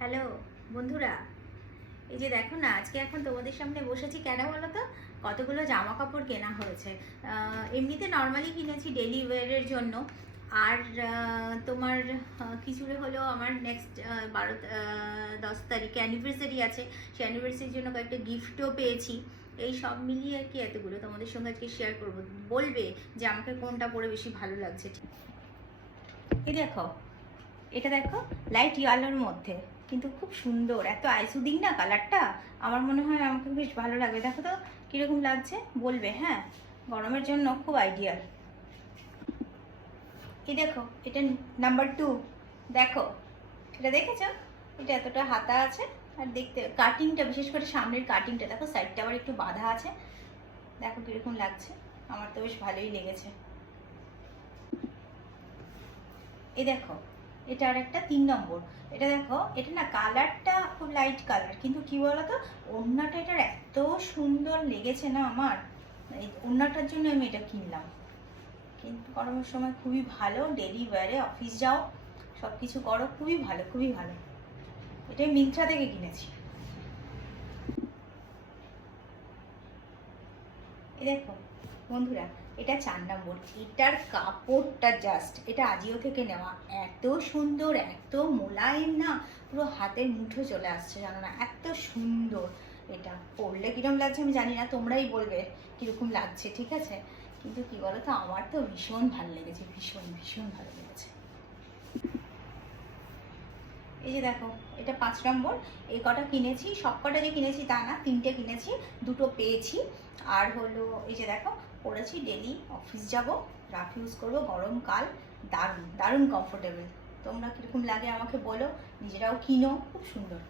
Hello বন্ধুরা, এই যে দেখো না, আজকে এখন তোমাদের সামনে বসেছি কেন বলো তো? কতগুলো জামা কাপড় কেনা হয়েছে। এমনিতে নর্মালি কিনেছি ডেলি ওয়্যারের জন্য। আর তোমার কিছুরে হলো আমার নেক্সট 10 তারিখে অ্যানিভার্সারি আছে। সেই অ্যানিভার্সারির জন্য কয়েকটা গিফটও পেয়েছি। এই সব মিলিয়ে আর কি এতগুলো তোমাদের সঙ্গে আজকে শেয়ার করবো। বলবে যে আমাকে কোনটা পরে বেশি ভালো লাগছে। এই দেখো, এটা দেখো, লাইট ইয়েলোর মধ্যে, কিন্তু খুব সুন্দর, এত আইসুদিং না কালারটা। আমার মনে হয় আমাকে বেশ ভালো লাগবে। দেখো তো কিরকম লাগছে, বলবে। হ্যাঁ, গরমের জন্য খুব আইডিয়াল। এই দেখো, এটা নাম্বার 2। দেখো, এটা দেখেছো? এটা এতটা হাতা আছে। আর দেখতে কাটিংটা, বিশেষ করে সামনের কাটিংটা দেখো, সাইডটা আবার একটু বাঁধা আছে। দেখো কিরকম লাগছে, আমার তো বেশ ভালোই লেগেছে। এই দেখো, এটা আর একটা 3 নম্বর। এটা দেখো, এটা না কালারটা খুব লাইট কালার, কিন্তু কি বলতো, ওড়নাটা এটার এত সুন্দর লেগেছে না আমার। এই ওড়নাটার জন্য আমি এটা কিনলাম। কিন্তু গরমের সময় খুবই ভালো, ডেলি ওয়্যারে অফিস যাও, সব কিছু করো, খুবই ভালো, খুবই ভালো। এটা মিন্ত্রা থেকে কিনেছি। এই দেখো বন্ধুরা, এটা 4 নম্বর। এটার কাপড়টা জাস্ট, এটা আজিও থেকে নেওয়া, এত সুন্দর, এত মোলায়েম না, পুরো হাতের মুঠো চলে আসছে, জানো না, এত সুন্দর। এটা পরলে কিরকম লাগছে আমি জানি না, তোমরাই বলবে কিরকম লাগছে, ঠিক আছে? কিন্তু কি বলো তো, আমার তো ভীষণ ভালো লেগেছে, ভীষণ ভীষণ ভালো লেগেছে। এই যে দেখো, এটা 5 নম্বর। এই কটা কিনেছি, সব কটা যে কিনেছি তা না, 3টে কিনেছি, 2টো পেয়েছি। আর হলো এই যে দেখো, পরেছি, ডেলি অফিস যাব, রাফ ইউজ করবো, গরমকাল, দারুণ দারুণ কমফোর্টেবল। তোমরা কীরকম লাগে আমাকে বলো, নিজেরাও কিনো, খুব সুন্দর।